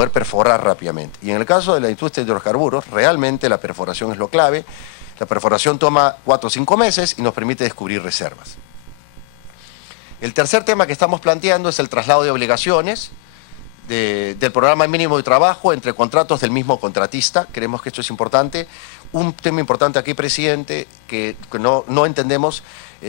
poder perforar rápidamente. Y en el caso de la industria de hidrocarburos, realmente la perforación es lo clave. La perforación toma 4 o 5 meses y nos permite descubrir reservas. El tercer tema que estamos planteando es el traslado de obligaciones del programa mínimo de trabajo entre contratos del mismo contratista. Creemos que esto es importante. Un tema importante aquí, presidente, que no entendemos,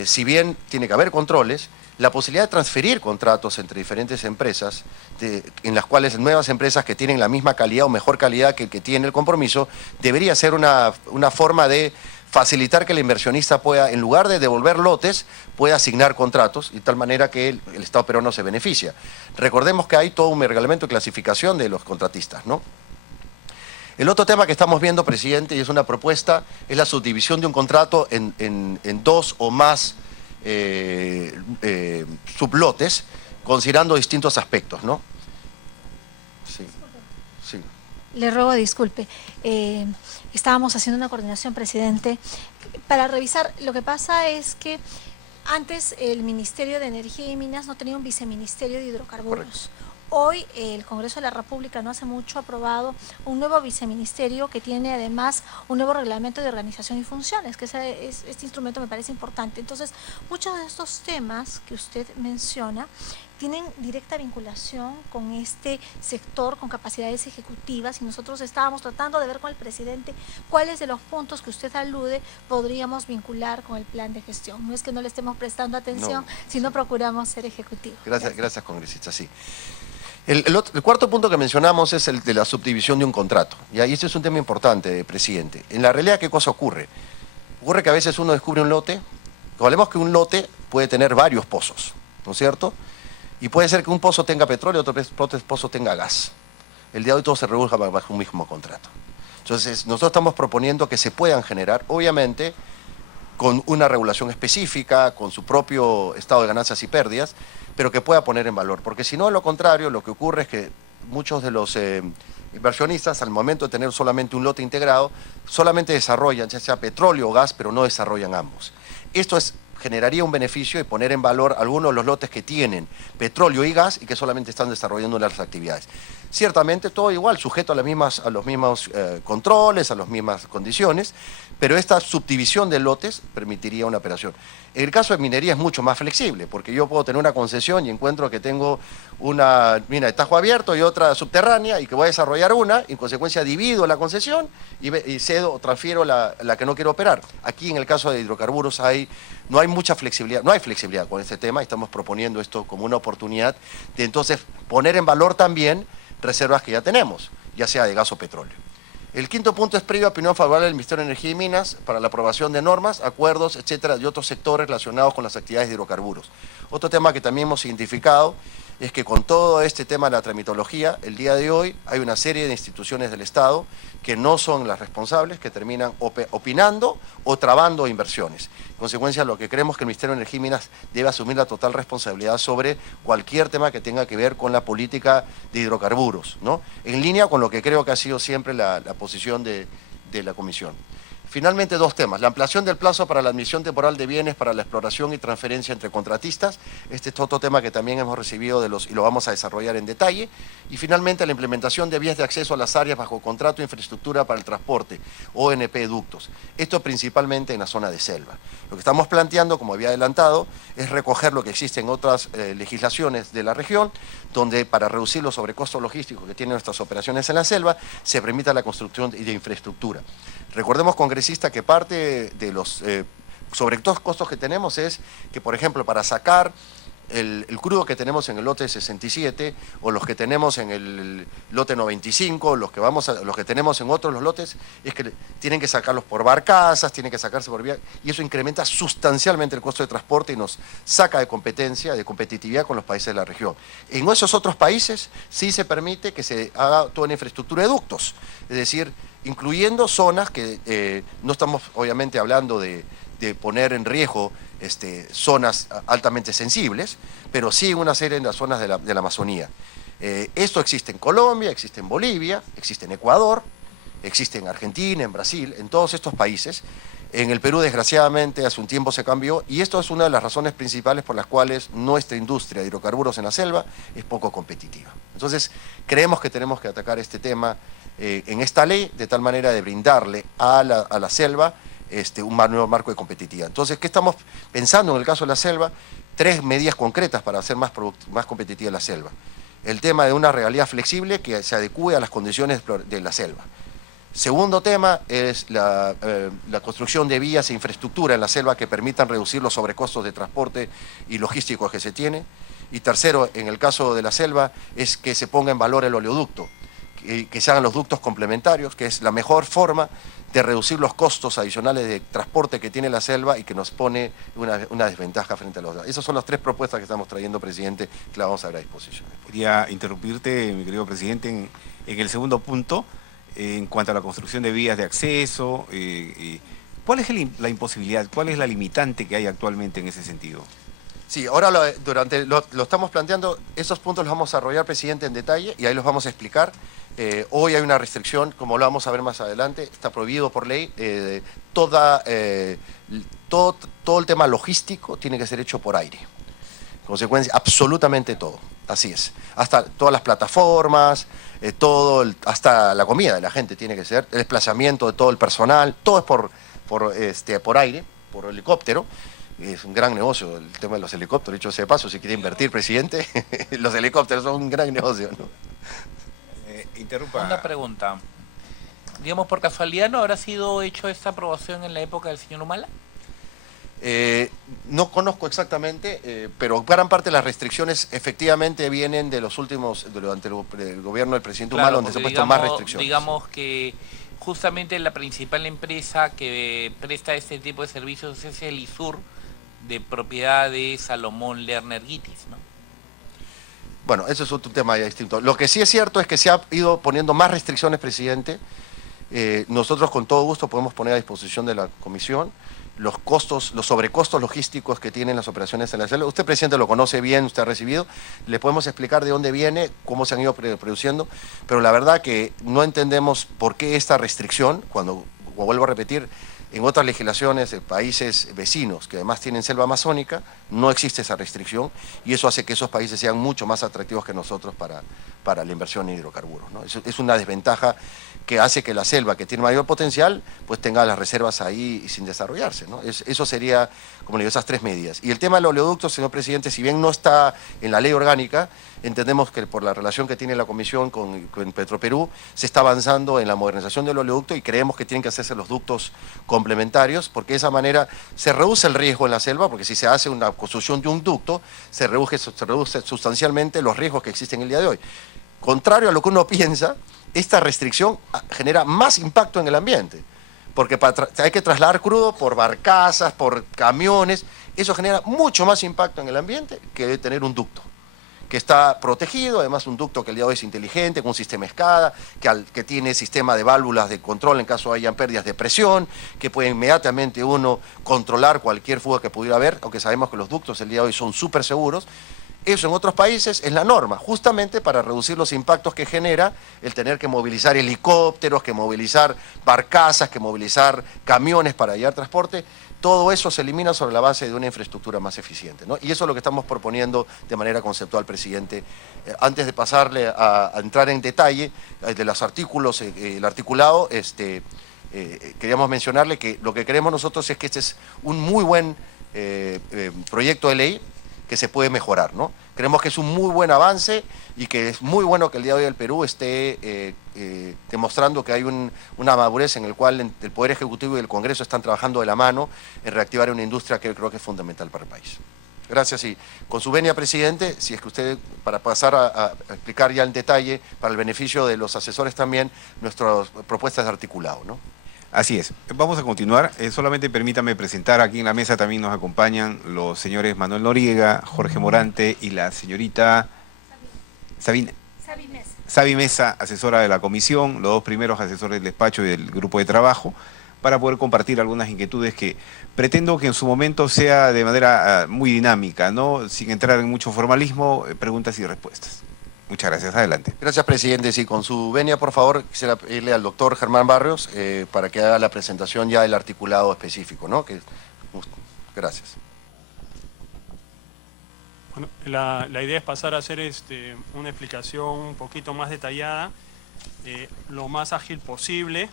si bien tiene que haber controles, la posibilidad de transferir contratos entre diferentes empresas, en las cuales nuevas empresas que tienen la misma calidad o mejor calidad que el que tiene el compromiso, debería ser una forma de facilitar que el inversionista pueda, en lugar de devolver lotes, pueda asignar contratos, de tal manera que el Estado peruano se beneficia. Recordemos que hay todo un reglamento de clasificación de los contratistas, ¿no? El otro tema que estamos viendo, presidente, y es una propuesta, es la subdivisión de un contrato en 2 o más sublotes, considerando distintos aspectos, ¿no? Sí, sí. Le ruego disculpe. Estábamos haciendo una coordinación, presidente, para revisar. Lo que pasa es que antes el Ministerio de Energía y Minas no tenía un viceministerio de hidrocarburos. Correcto. Hoy el Congreso de la República no hace mucho ha aprobado un nuevo viceministerio que tiene además un nuevo reglamento de organización y funciones, que este instrumento me parece importante. Entonces, muchos de estos temas que usted menciona tienen directa vinculación con este sector, con capacidades ejecutivas, y nosotros estábamos tratando de ver con el presidente cuáles de los puntos que usted alude podríamos vincular con el plan de gestión. No es que no le estemos prestando atención, sino procuramos ser ejecutivos. Gracias, congresista, sí. El cuarto punto que mencionamos es el de la subdivisión de un contrato. Y este es un tema importante, presidente. En la realidad, ¿qué cosa ocurre? Ocurre que a veces uno descubre un lote, hablemos que un lote puede tener varios pozos, ¿no es cierto? Y puede ser que un pozo tenga petróleo y otro pozo tenga gas. El día de hoy todo se reduce bajo un mismo contrato. Entonces, nosotros estamos proponiendo que se puedan generar, obviamente, con una regulación específica, con su propio estado de ganancias y pérdidas, pero que pueda poner en valor. Porque si no, a lo contrario, lo que ocurre es que muchos de los inversionistas, al momento de tener solamente un lote integrado, solamente desarrollan, ya sea petróleo o gas, pero no desarrollan ambos. Esto generaría un beneficio y poner en valor algunos de los lotes que tienen petróleo y gas y que solamente están desarrollando las actividades. Ciertamente todo igual, sujeto a los mismos controles, a las mismas condiciones, pero esta subdivisión de lotes permitiría una operación. En el caso de minería es mucho más flexible, porque yo puedo tener una concesión y encuentro que tengo una mina de tajo abierto y otra subterránea y que voy a desarrollar una, y en consecuencia divido la concesión y cedo o transfiero la que no quiero operar. Aquí en el caso de hidrocarburos no hay mucha flexibilidad, no hay flexibilidad con este tema, y estamos proponiendo esto como una oportunidad de entonces poner en valor también reservas que ya tenemos, ya sea de gas o petróleo. El quinto punto es previa opinión favorable del Ministerio de Energía y Minas para la aprobación de normas, acuerdos, etcétera, de otros sectores relacionados con las actividades de hidrocarburos. Otro tema que también hemos identificado es que con todo este tema de la tramitología, el día de hoy hay una serie de instituciones del Estado que no son las responsables, que terminan opinando o trabando inversiones. En consecuencia, lo que creemos que el Ministerio de Energía y Minas debe asumir la total responsabilidad sobre cualquier tema que tenga que ver con la política de hidrocarburos, ¿no? En línea con lo que creo que ha sido siempre la posición de la Comisión. Finalmente, dos temas. La ampliación del plazo para la admisión temporal de bienes para la exploración y transferencia entre contratistas. Este es otro tema que también hemos recibido y lo vamos a desarrollar en detalle. Y finalmente, la implementación de vías de acceso a las áreas bajo contrato de infraestructura para el transporte, ONP ductos. Esto principalmente en la zona de selva. Lo que estamos planteando, como había adelantado, es recoger lo que existe en otras legislaciones de la región, donde para reducir los sobrecostos logísticos que tienen nuestras operaciones en la selva, se permita la construcción de infraestructura. Recordemos, congresista, que parte de los sobrecostos que tenemos es que, por ejemplo, para sacar el crudo que tenemos en el lote 67 o los que tenemos en el lote 95, los que tenemos en otros los lotes, es que tienen que sacarlos por barcazas, tienen que sacarse por vía, y eso incrementa sustancialmente el costo de transporte y nos saca de competencia, de competitividad con los países de la región. En esos otros países sí se permite que se haga toda una infraestructura de ductos, es decir, incluyendo zonas que no estamos obviamente hablando de poner en riesgo zonas altamente sensibles, pero sí en una serie de las zonas de la Amazonía. Esto existe en Colombia, existe en Bolivia, existe en Ecuador, existe en Argentina, en Brasil, en todos estos países. En el Perú, desgraciadamente, hace un tiempo se cambió y esto es una de las razones principales por las cuales nuestra industria de hidrocarburos en la selva es poco competitiva. Entonces, creemos que tenemos que atacar este tema en esta ley de tal manera de brindarle a la selva un nuevo marco de competitividad. Entonces, ¿qué estamos pensando en el caso de la selva? 3 medidas concretas para hacer más competitiva la selva. El tema de una regalía flexible que se adecue a las condiciones de la selva. Segundo tema es la construcción de vías e infraestructura en la selva que permitan reducir los sobrecostos de transporte y logísticos que se tiene. Y tercero, en el caso de la selva, es que se ponga en valor el oleoducto, que se hagan los ductos complementarios, que es la mejor forma de reducir los costos adicionales de transporte que tiene la selva y que nos pone una desventaja frente a los demás. Esas son las 3 propuestas que estamos trayendo, presidente, que la vamos a ver a disposición. Quería interrumpirte, mi querido presidente, en el segundo punto, en cuanto a la construcción de vías de acceso. ¿Cuál es la imposibilidad, cuál es la limitante que hay actualmente en ese sentido? Sí, ahora lo estamos planteando, esos puntos los vamos a desarrollar, presidente, en detalle y ahí los vamos a explicar. Hoy hay una restricción, como lo vamos a ver más adelante, está prohibido por ley, todo el tema logístico tiene que ser hecho por aire. Consecuencia, absolutamente todo, así es. Hasta todas las plataformas, hasta la comida de la gente tiene que ser, el desplazamiento de todo el personal, todo es por aire, por helicóptero. Es un gran negocio el tema de los helicópteros, dicho sea de paso, si quiere invertir, presidente, los helicópteros son un gran negocio, ¿no? Interrumpa. Una pregunta. Digamos, por casualidad, ¿no habrá sido hecho esta aprobación en la época del señor Humala? No conozco exactamente, pero gran parte de las restricciones efectivamente vienen de los últimos, durante el gobierno del presidente Humala, donde se han puesto más restricciones. Digamos que justamente la principal empresa que presta este tipo de servicios es el ISUR, de propiedad de Salomón Lerner Guitis, ¿no? Bueno, eso es otro tema ya distinto. Lo que sí es cierto es que se ha ido poniendo más restricciones, presidente. Nosotros con todo gusto podemos poner a disposición de la comisión los costos, los sobrecostos logísticos que tienen las operaciones en la selva. Usted, presidente, lo conoce bien, usted ha recibido. Le podemos explicar de dónde viene, cómo se han ido produciendo, pero la verdad que no entendemos por qué esta restricción, cuando, como vuelvo a repetir, en otras legislaciones de países vecinos, que además tienen selva amazónica, no existe esa restricción y eso hace que esos países sean mucho más atractivos que nosotros para la inversión en hidrocarburos, ¿no? Es una desventaja que hace que la selva, que tiene mayor potencial, pues tenga las reservas ahí sin desarrollarse, ¿no? Eso sería, como le digo, esas 3 medidas. Y el tema del oleoducto, señor presidente, si bien no está en la ley orgánica, entendemos que por la relación que tiene la comisión con Petroperú, se está avanzando en la modernización del oleoducto y creemos que tienen que hacerse los ductos complementarios, porque de esa manera se reduce el riesgo en la selva, porque si se hace una construcción de un ducto, se reduce sustancialmente los riesgos que existen el día de hoy. Contrario a lo que uno piensa, esta restricción genera más impacto en el ambiente, porque hay que trasladar crudo por barcazas, por camiones, eso genera mucho más impacto en el ambiente que tener un ducto, que está protegido, además un ducto que el día de hoy es inteligente, con un sistema escada, que tiene sistema de válvulas de control en caso hayan pérdidas de presión, que puede inmediatamente uno controlar cualquier fuga que pudiera haber, aunque sabemos que los ductos el día de hoy son súper seguros. Eso en otros países es la norma, justamente para reducir los impactos que genera el tener que movilizar helicópteros, que movilizar barcazas, que movilizar camiones para llevar transporte. Todo eso se elimina sobre la base de una infraestructura más eficiente, ¿no? Y eso es lo que estamos proponiendo de manera conceptual, presidente. Antes de pasarle a entrar en detalle de los artículos, el articulado, queríamos mencionarle que lo que queremos nosotros es que este es un muy buen proyecto de ley que se puede mejorar, ¿no? Creemos que es un muy buen avance y que es muy bueno que el día de hoy el Perú esté demostrando que hay una madurez en el cual el Poder Ejecutivo y el Congreso están trabajando de la mano en reactivar una industria que creo que es fundamental para el país. Gracias y con su venia, presidente, si es que usted, para pasar a explicar ya en detalle, para el beneficio de los asesores también, nuestras propuestas de articulado, ¿no? Así es. Vamos a continuar. Solamente permítame presentar, aquí en la mesa también nos acompañan los señores Manuel Noriega, Jorge Morante y la señorita Sabi Mesa, asesora de la comisión, los 2 primeros asesores del despacho y del grupo de trabajo, para poder compartir algunas inquietudes que pretendo que en su momento sea de manera muy dinámica, ¿no? Sin entrar en mucho formalismo, preguntas y respuestas. Muchas gracias, adelante. Gracias, presidente. Sí, con su venia, por favor, quisiera pedirle al doctor Germán Barrios para que haga la presentación ya del articulado específico, ¿no? Gracias. Bueno, la idea es pasar a hacer una explicación un poquito más detallada, lo más ágil posible,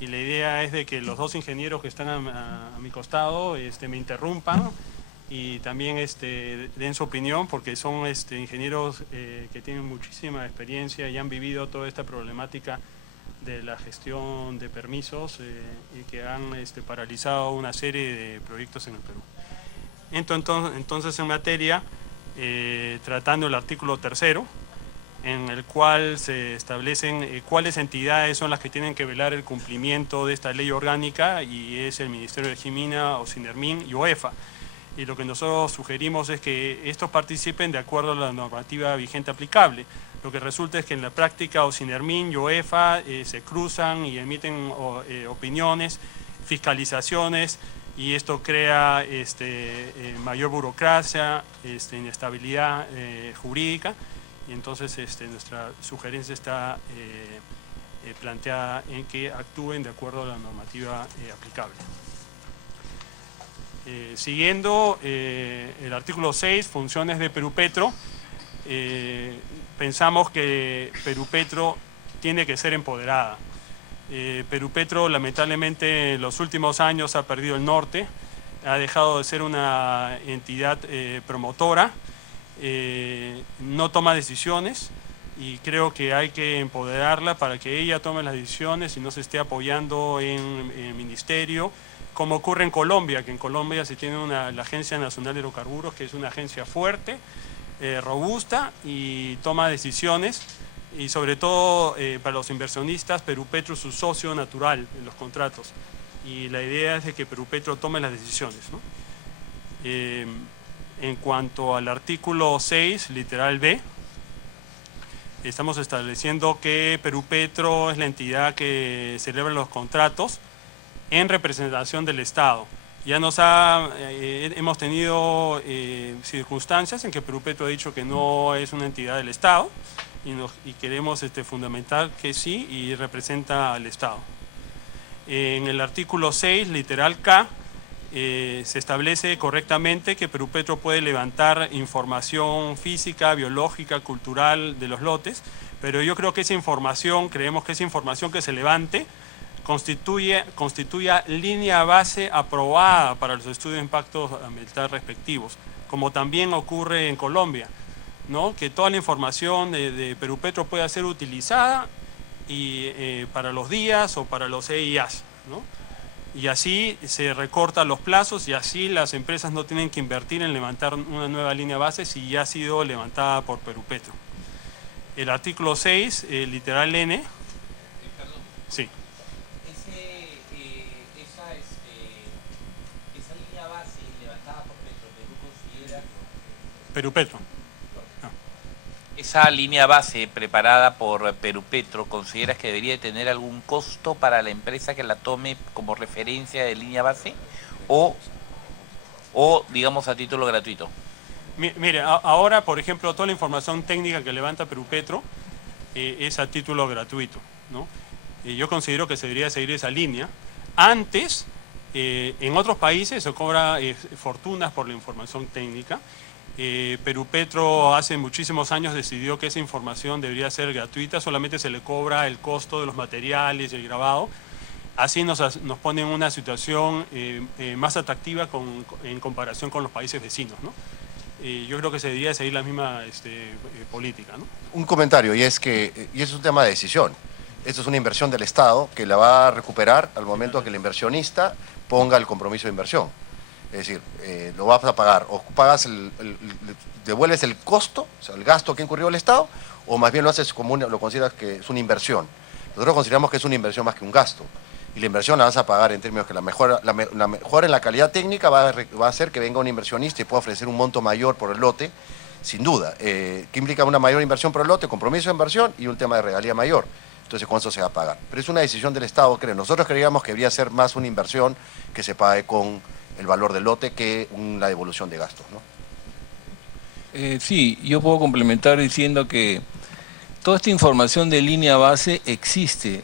y la idea es de que los dos ingenieros que están a mi costado me interrumpan y también den su opinión, porque son ingenieros que tienen muchísima experiencia y han vivido toda esta problemática de la gestión de permisos y que han paralizado una serie de proyectos en el Perú. Entonces en materia, tratando el artículo 3º, en el cual se establecen cuáles entidades son las que tienen que velar el cumplimiento de esta ley orgánica, y es el Ministerio de Gimina, OSINERMIN y OEFA. Y lo que nosotros sugerimos es que estos participen de acuerdo a la normativa vigente aplicable. Lo que resulta es que en la práctica OSINERMIN y OEFA se cruzan y emiten opiniones, fiscalizaciones, y esto crea mayor burocracia, inestabilidad jurídica, y entonces nuestra sugerencia está planteada en que actúen de acuerdo a la normativa aplicable. Siguiendo el artículo 6, funciones de Perupetro, pensamos que Perupetro tiene que ser empoderada. Perupetro lamentablemente en los últimos años ha perdido el norte, ha dejado de ser una entidad promotora, no toma decisiones, y creo que hay que empoderarla para que ella tome las decisiones y no se esté apoyando en el ministerio, como ocurre en Colombia, que en Colombia se tiene la Agencia Nacional de Hidrocarburos, que es una agencia fuerte, robusta, y toma decisiones, y sobre todo para los inversionistas, Perupetro es su socio natural en los contratos, y la idea es de que Perupetro tome las decisiones, ¿no? En cuanto al artículo 6, literal B, estamos estableciendo que Perupetro es la entidad que celebra los contratos en representación del Estado. Ya hemos tenido circunstancias en que Perupetro ha dicho que no es una entidad del Estado, y queremos fundamentar que sí, y representa al Estado. En el artículo 6, literal K, se establece correctamente que Perupetro puede levantar información física, biológica, cultural de los lotes, pero yo creo que creemos que esa información que se levante constituya línea base aprobada para los estudios de impacto ambiental respectivos, como también ocurre en Colombia, ¿no? Que toda la información de Perupetro pueda ser utilizada para los días o para los EIAs, ¿no? Y así se recortan los plazos, y así las empresas no tienen que invertir en levantar una nueva línea base si ya ha sido levantada por Perupetro. El artículo 6, literal N. Perdón. Sí. Esa línea base levantada por Perú considera... Perupetro. Esa línea base preparada por Perupetro, ¿consideras que debería tener algún costo para la empresa que la tome como referencia de línea base? O digamos, a título gratuito. Mire, ahora, por ejemplo, toda la información técnica que levanta Perupetro es a título gratuito, ¿no? Yo considero que se debería seguir esa línea. Antes, en otros países se cobra fortunas por la información técnica. Perupetro hace muchísimos años decidió que esa información debería ser gratuita, solamente se le cobra el costo de los materiales y el grabado. Así nos pone en una situación más atractiva en comparación con los países vecinos, ¿no? Yo creo que se debería seguir la misma política, ¿no? Un comentario, y eso es un tema de decisión. Esto es una inversión del Estado que la va a recuperar al momento que el inversionista ponga el compromiso de inversión. Es decir, lo vas a pagar, o pagas devuelves el costo, o sea, el gasto que incurrió el Estado, o más bien lo haces como lo consideras que es una inversión. Nosotros consideramos que es una inversión más que un gasto, y la inversión la vas a pagar en términos que la mejora en la calidad técnica va a hacer que venga un inversionista y pueda ofrecer un monto mayor por el lote, sin duda, que implica una mayor inversión por el lote, compromiso de inversión y un tema de regalía mayor. Entonces, con eso se va a pagar. Pero es una decisión del Estado, creo. Nosotros creíamos que debería ser más una inversión que se pague con el valor del lote que la devolución de gastos, ¿no? Sí, yo puedo complementar diciendo que toda esta información de línea base existe.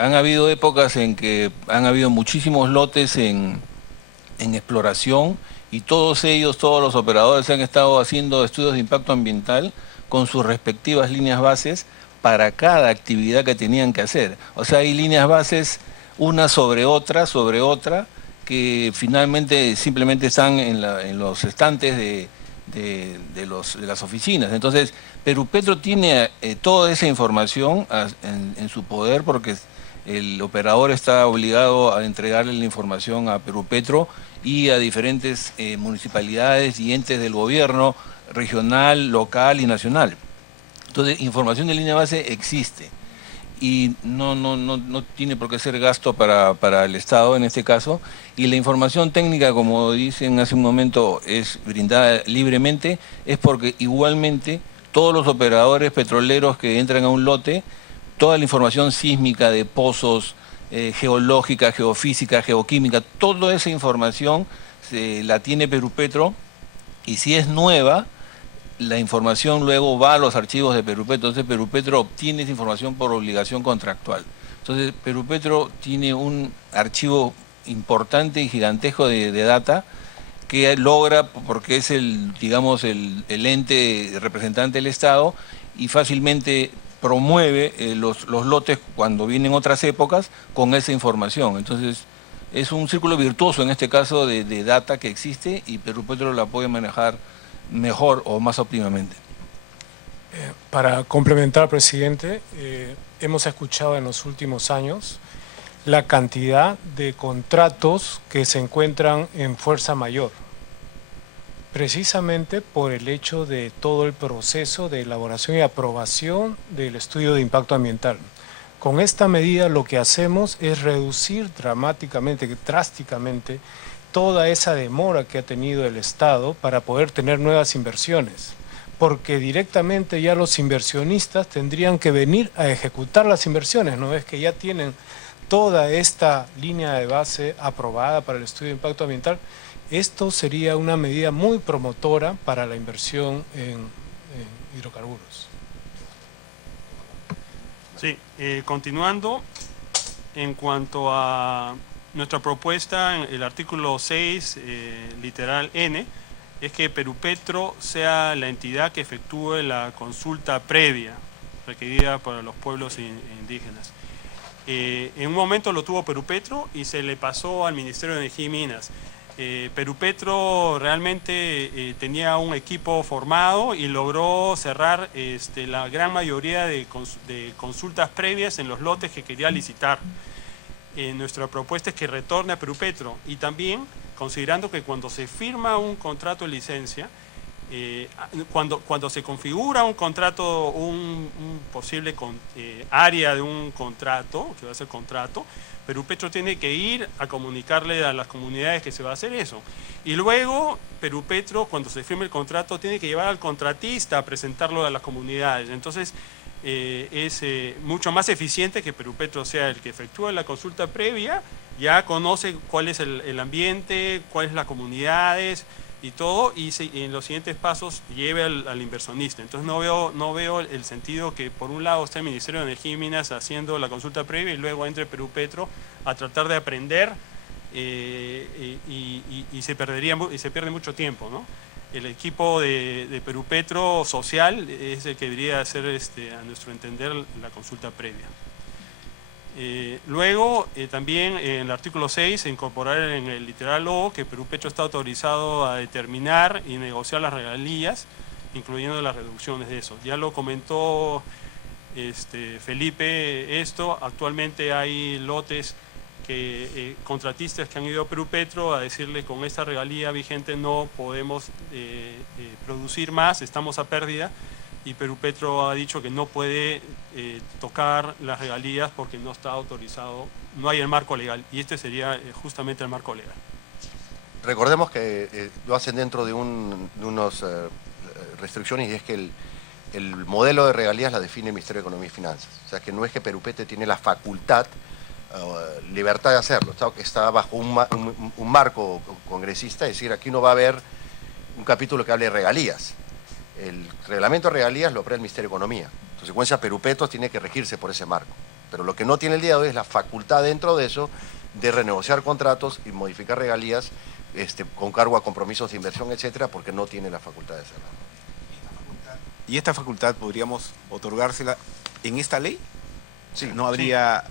Han habido épocas en que han habido muchísimos lotes en exploración y todos los operadores han estado haciendo estudios de impacto ambiental con sus respectivas líneas bases para cada actividad que tenían que hacer. O sea, hay líneas bases una sobre otra, que finalmente simplemente están en los estantes de las oficinas. Entonces, Perupetro tiene toda esa información en su poder porque el operador está obligado a entregarle la información a Perupetro y a diferentes municipalidades y entes del gobierno regional, local y nacional. Entonces, información de línea base existe y no tiene por qué ser gasto para el Estado en este caso. Y la información técnica, como dicen hace un momento, es brindada libremente, es porque igualmente todos los operadores petroleros que entran a un lote, toda la información sísmica de pozos, geológica, geofísica, geoquímica, toda esa información la tiene Perupetro, y si es nueva, la información luego va a los archivos de Perupetro. Entonces Perupetro obtiene esa información por obligación contractual. Entonces Perupetro tiene un archivo importante y gigantesco de data que logra, porque es el ente representante del Estado, y fácilmente promueve los lotes cuando vienen otras épocas con esa información. Entonces es un círculo virtuoso en este caso de data que existe, y Perupetro la puede manejar mejor o más óptimamente. Para complementar, presidente, hemos escuchado en los últimos años la cantidad de contratos que se encuentran en fuerza mayor, precisamente por el hecho de todo el proceso de elaboración y aprobación del estudio de impacto ambiental. Con esta medida lo que hacemos es reducir drásticamente, toda esa demora que ha tenido el Estado para poder tener nuevas inversiones, porque directamente ya los inversionistas tendrían que venir a ejecutar las inversiones, ¿no? Es que ya tienen toda esta línea de base aprobada para el estudio de impacto ambiental. Esto sería una medida muy promotora para la inversión en hidrocarburos. Sí, continuando, en cuanto a nuestra propuesta, en el artículo 6, literal N, es que Perupetro sea la entidad que efectúe la consulta previa requerida para los pueblos indígenas. En un momento lo tuvo Perupetro y se le pasó al Ministerio de Energía y Minas. Perupetro realmente tenía un equipo formado y logró cerrar la gran mayoría de consultas previas en los lotes que quería licitar. Nuestra propuesta es que retorne a Perupetro, y también considerando que cuando se firma un contrato de licencia, cuando se configura un contrato, un posible área de un contrato, que va a ser contrato, Perupetro tiene que ir a comunicarle a las comunidades que se va a hacer eso. Y luego Perupetro, cuando se firme el contrato, tiene que llevar al contratista a presentarlo a las comunidades. Entonces es mucho más eficiente que Perupetro sea el que efectúa la consulta previa, ya conoce cuál es el ambiente, cuáles las comunidades y todo, y en los siguientes pasos lleve al inversionista. Entonces no veo el sentido que por un lado esté el Ministerio de Energía y Minas haciendo la consulta previa y luego entre Perupetro a tratar de aprender y se pierde mucho tiempo, ¿no? El equipo de Perupetro social es el que debería hacer, a nuestro entender, la consulta previa. Luego, también en el artículo 6, incorporar en el literal O que Perupetro está autorizado a determinar y negociar las regalías, incluyendo las reducciones de eso. Ya lo comentó Felipe esto. Actualmente hay lotes contratistas que han ido a Perupetro a decirle: con esta regalía vigente no podemos producir más, estamos a pérdida. Y Perupetro ha dicho que no puede tocar las regalías porque no está autorizado, no hay el marco legal, y este sería justamente el marco legal. Recordemos que lo hacen dentro de unas restricciones, y es que el modelo de regalías la define el Ministerio de Economía y Finanzas. O sea, que no es que Perupetro tiene la facultad, libertad de hacerlo, está bajo un marco congresista, es decir, aquí no va a haber un capítulo que hable de regalías. El reglamento de regalías lo aprueba el Ministerio de Economía. En consecuencia, Perupetro tiene que regirse por ese marco. Pero lo que no tiene el día de hoy es la facultad dentro de eso de renegociar contratos y modificar regalías con cargo a compromisos de inversión, etcétera, porque no tiene la facultad de hacerlo. ¿Y esta facultad podríamos otorgársela en esta ley? Sí. ¿No habría,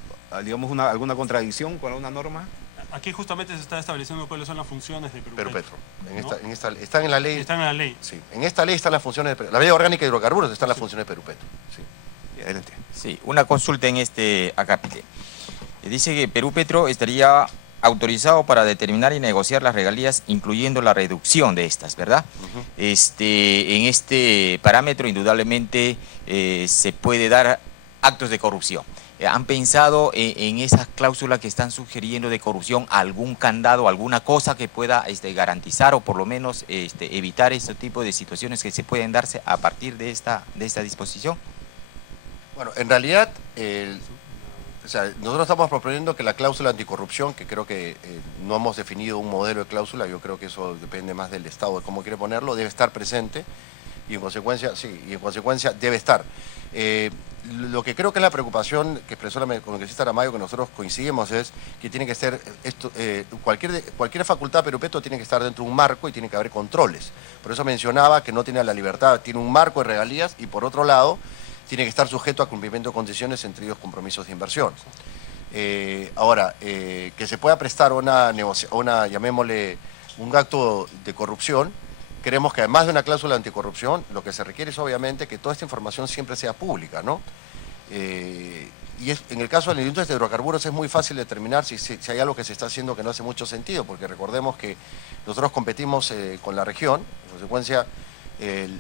digamos, alguna contradicción con alguna norma? Aquí justamente se está estableciendo cuáles son las funciones de Perupetro. ¿no? Están en la ley. Están en la ley. Sí. En esta ley están las funciones de la ley orgánica de hidrocarburos están las funciones de Perupetro. Sí. Adelante. Sí, una consulta en este acápite. Dice que Perupetro estaría autorizado para determinar y negociar las regalías, incluyendo la reducción de estas, ¿verdad? En este parámetro, indudablemente, se puede dar actos de corrupción. ¿Han pensado en esas cláusulas que están sugiriendo de corrupción, algún candado, alguna cosa que pueda garantizar o por lo menos evitar este tipo de situaciones que se pueden darse a partir de esta disposición? Bueno, en realidad, nosotros estamos proponiendo que la cláusula anticorrupción, que creo que no hemos definido un modelo de cláusula, yo creo que eso depende más del Estado, de cómo quiere ponerlo, debe estar presente y en consecuencia, debe estar. Lo que creo que es la preocupación que expresó con el congresista Aramayo, que nosotros coincidimos, es que tiene que ser cualquier facultad Perupetro tiene que estar dentro de un marco y tiene que haber controles. Por eso mencionaba que no tiene la libertad, tiene un marco de regalías y por otro lado tiene que estar sujeto a cumplimiento de condiciones, entre ellos compromisos de inversión. Ahora, que se pueda prestar llamémosle, un acto de corrupción, creemos que además de una cláusula anticorrupción, lo que se requiere es obviamente que toda esta información siempre sea pública, ¿no? En el caso de la industria de hidrocarburos es muy fácil determinar si hay algo que se está haciendo que no hace mucho sentido, porque recordemos que nosotros competimos con la región, en consecuencia,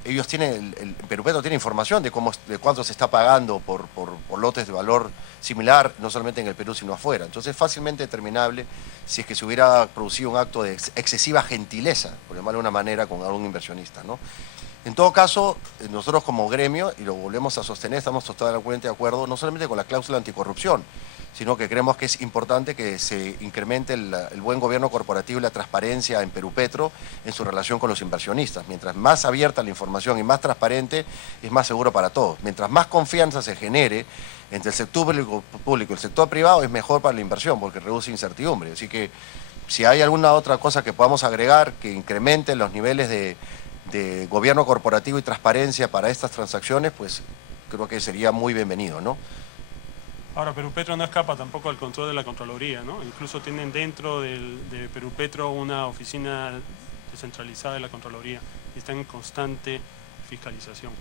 ellos tienen, Perupetro tiene información de cuánto se está pagando por lotes de valor similar, no solamente en el Perú, sino afuera. Entonces es fácilmente determinable si es que se hubiera producido un acto de excesiva gentileza, por llamarlo de una manera, con algún inversionista, ¿no? En todo caso, nosotros como gremio, y lo volvemos a sostener, estamos totalmente de acuerdo, no solamente con la cláusula anticorrupción, sino que creemos que es importante que se incremente el buen gobierno corporativo y la transparencia en Perupetro en su relación con los inversionistas. Mientras más abierta la información y más transparente, es más seguro para todos. Mientras más confianza se genere entre el sector público y el sector privado, es mejor para la inversión, porque reduce incertidumbre. Así que si hay alguna otra cosa que podamos agregar que incremente los niveles de gobierno corporativo y transparencia para estas transacciones, pues creo que sería muy bienvenido, ¿no? Ahora, Perupetro no escapa tampoco al control de la Contraloría, ¿no? Incluso tienen dentro de Perupetro una oficina descentralizada de la Contraloría y está en constante fiscalización.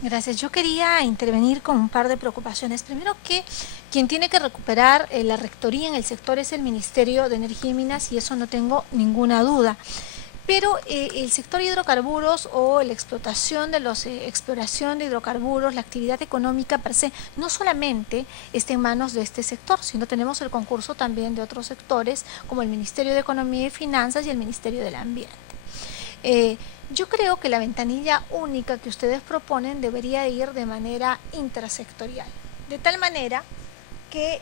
Gracias. Yo quería intervenir con un par de preocupaciones. Primero, que quien tiene que recuperar la rectoría en el sector es el Ministerio de Energía y Minas, y eso no tengo ninguna duda. Pero el sector hidrocarburos o la explotación de exploración de hidrocarburos, la actividad económica per se, no solamente está en manos de este sector, sino tenemos el concurso también de otros sectores, como el Ministerio de Economía y Finanzas y el Ministerio del Ambiente. Yo creo que la ventanilla única que ustedes proponen debería ir de manera intersectorial, de tal manera que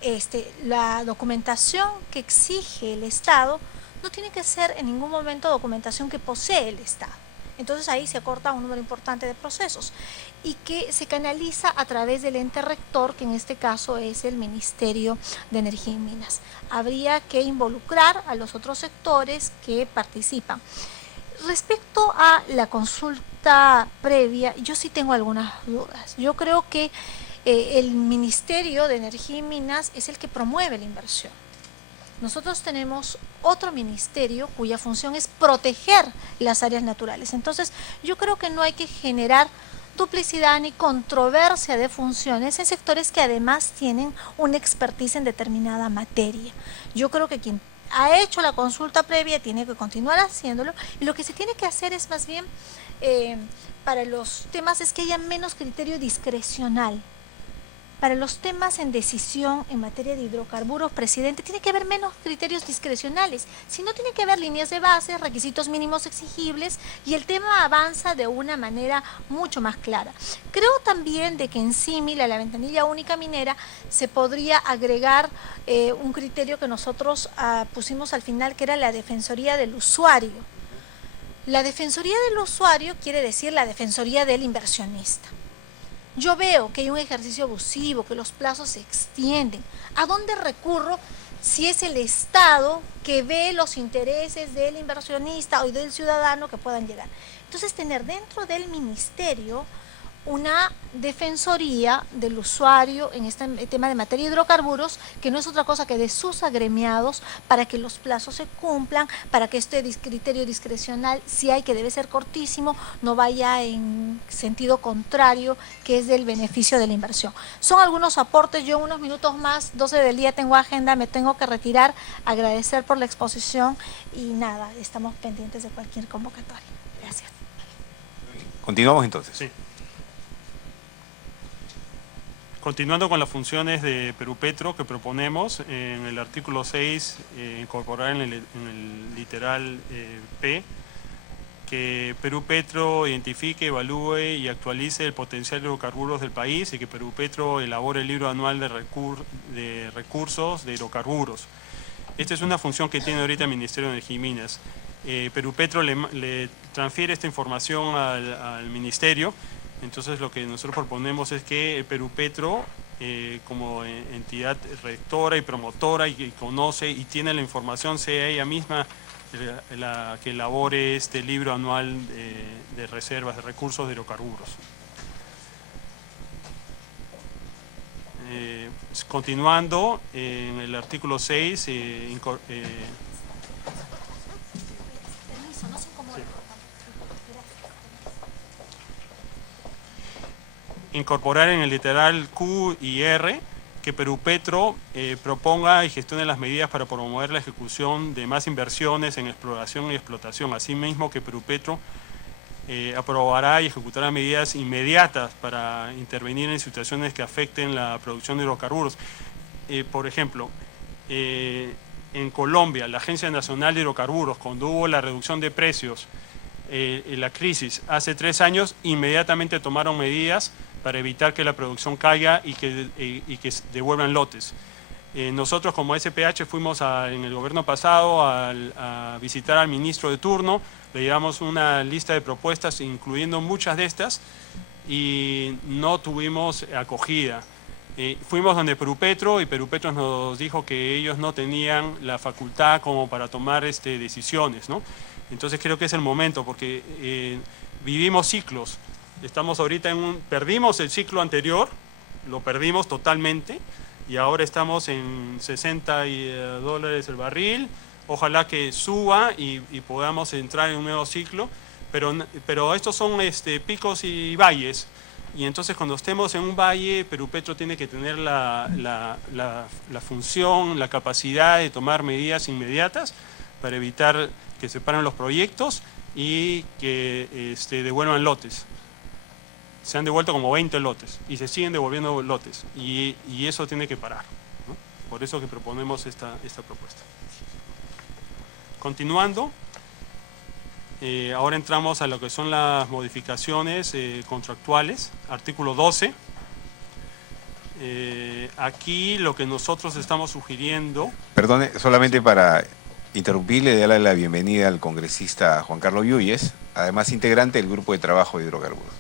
la documentación que exige el Estado no tiene que ser en ningún momento documentación que posee el Estado. Entonces ahí se acorta un número importante de procesos y que se canaliza a través del ente rector, que en este caso es el Ministerio de Energía y Minas. Habría que involucrar a los otros sectores que participan. Respecto a la consulta previa, yo sí tengo algunas dudas. Yo creo que el Ministerio de Energía y Minas es el que promueve la inversión. Nosotros tenemos otro ministerio cuya función es proteger las áreas naturales. Entonces, yo creo que no hay que generar duplicidad ni controversia de funciones en sectores que además tienen una expertise en determinada materia. Yo creo que quien ha hecho la consulta previa tiene que continuar haciéndolo, y lo que se tiene que hacer es más bien, para los temas, es que haya menos criterio discrecional. Para los temas en decisión en materia de hidrocarburos, presidente, tiene que haber menos criterios discrecionales. Si no, tiene que haber líneas de base, requisitos mínimos exigibles, y el tema avanza de una manera mucho más clara. Creo también de que en símil a la ventanilla única minera se podría agregar un criterio que nosotros pusimos al final, que era la defensoría del usuario. La defensoría del usuario quiere decir la defensoría del inversionista. yo veo que hay un ejercicio abusivo, que los plazos se extienden. ¿A dónde recurro si es el Estado que ve los intereses del inversionista o del ciudadano que puedan llegar? Entonces, tener dentro del ministerio una defensoría del usuario en este tema de materia de hidrocarburos, que no es otra cosa que de sus agremiados, para que los plazos se cumplan, para que este criterio discrecional, si hay, que debe ser cortísimo, no vaya en sentido contrario, que es del beneficio de la inversión. Son algunos aportes. Yo en unos minutos más, 12 del día, tengo agenda, me tengo que retirar, agradecer por la exposición y nada, estamos pendientes de cualquier convocatoria. Gracias. Continuamos entonces. Sí. Continuando con las funciones de Perupetro que proponemos, en el artículo 6, incorporar en el literal P, que Perupetro identifique, evalúe y actualice el potencial de hidrocarburos del país y que Perupetro elabore el libro anual de recursos de hidrocarburos. Esta es una función que tiene ahorita el Ministerio de Energía y Minas. Perupetro le transfiere esta información al Ministerio. Entonces lo que nosotros proponemos es que el Perupetro, como entidad rectora y promotora y que conoce y tiene la información, sea ella misma la que elabore este libro anual de reservas, de recursos de hidrocarburos. Continuando, en el artículo 6, incorporar en el literal Q y R que Perupetro proponga y gestione las medidas para promover la ejecución de más inversiones en exploración y explotación. Asimismo, que Perupetro aprobará y ejecutará medidas inmediatas para intervenir en situaciones que afecten la producción de hidrocarburos. Por ejemplo, en Colombia, la Agencia Nacional de Hidrocarburos, cuando hubo la reducción de precios, la crisis hace 3 años, inmediatamente tomaron medidas para evitar que la producción caiga y que devuelvan lotes. Nosotros como SPH fuimos en el gobierno pasado a visitar al ministro de turno, le llevamos una lista de propuestas incluyendo muchas de estas y no tuvimos acogida. Fuimos donde Perupetro y Perupetro nos dijo que ellos no tenían la facultad como para tomar decisiones, ¿no? Entonces creo que es el momento porque vivimos ciclos. Estamos ahorita perdimos el ciclo anterior, lo perdimos totalmente y ahora estamos en $60 el barril. Ojalá que suba y podamos entrar en un nuevo ciclo, pero estos son picos y valles. Y entonces cuando estemos en un valle, Perupetro tiene que tener la función, la capacidad de tomar medidas inmediatas para evitar que se paren los proyectos y que devuelvan lotes. Se han devuelto como 20 lotes y se siguen devolviendo lotes y eso tiene que parar, ¿no? Por eso que proponemos esta propuesta. Continuando, ahora entramos a lo que son las modificaciones contractuales, artículo 12. Aquí lo que nosotros estamos sugiriendo... Perdone, solamente para interrumpirle, darle la bienvenida al congresista Juan Carlos Yuyes, además integrante del Grupo de Trabajo de Hidrocarburos.